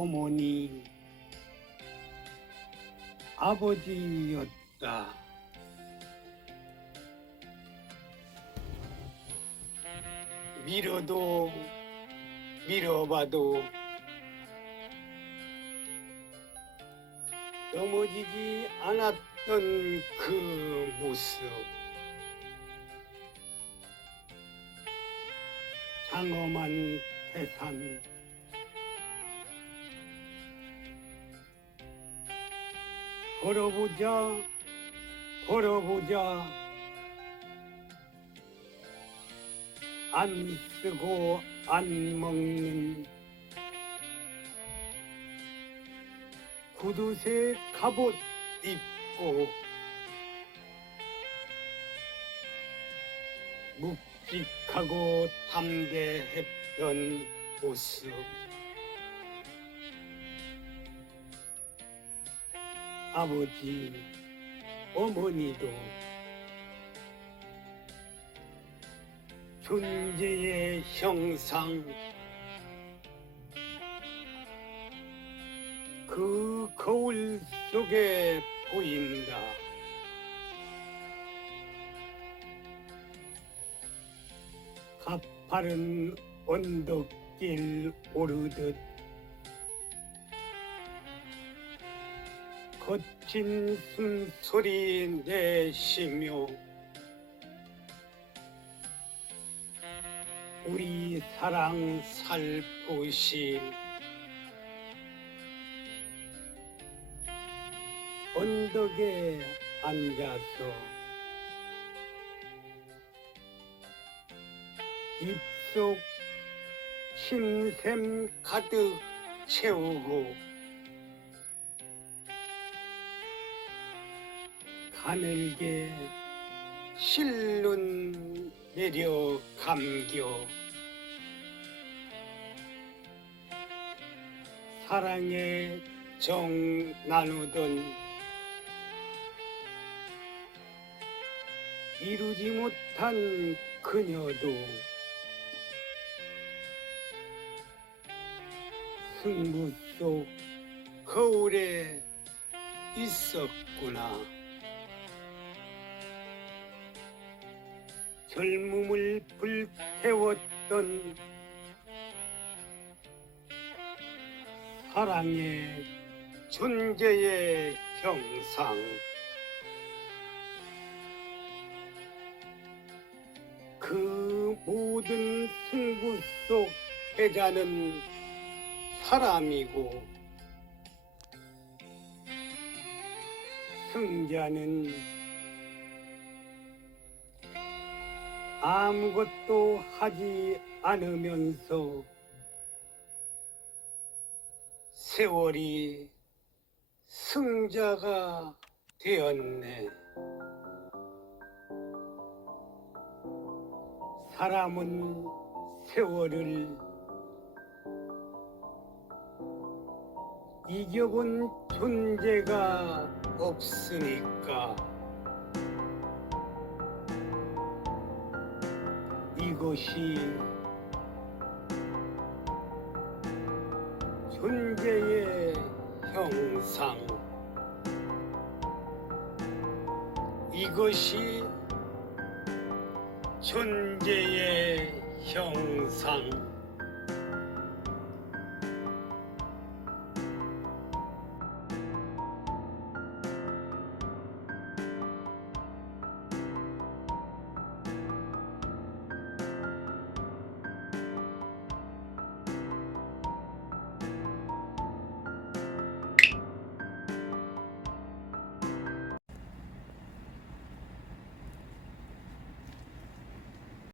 어머니, 아버지였다. 밀어도 밀어봐도 넘어지지 않았던 그 모습. 장엄한 태산. 걸어보자, 걸어보자. 안 쓰고 안 먹는 구두쇠 갑옷 입고 묵직하고 담대했던 모습 아버지 어머니도 존재의 형상 그 거울 속에 보인다. 가파른 언덕길 오르듯 거친 숨소리 내쉬며 우리 사랑 살포시 언덕에 앉아서 입속 침샘 가득 채우고 가늘게 실눈 내려 감겨 사랑의 정 나누던 이루지 못한 그녀도 승부 속 거울에 있었구나. 젊음을 불태웠던 사랑의 존재의 형상. 그 모든 승부 속 패자는 사람이고 승자는 아무것도 하지 않으면서 세월이 승자가 되었네. 사람은 세월을 이겨본 존재가 없으니까 이것이 존재의 형상. 이것이 존재의 형상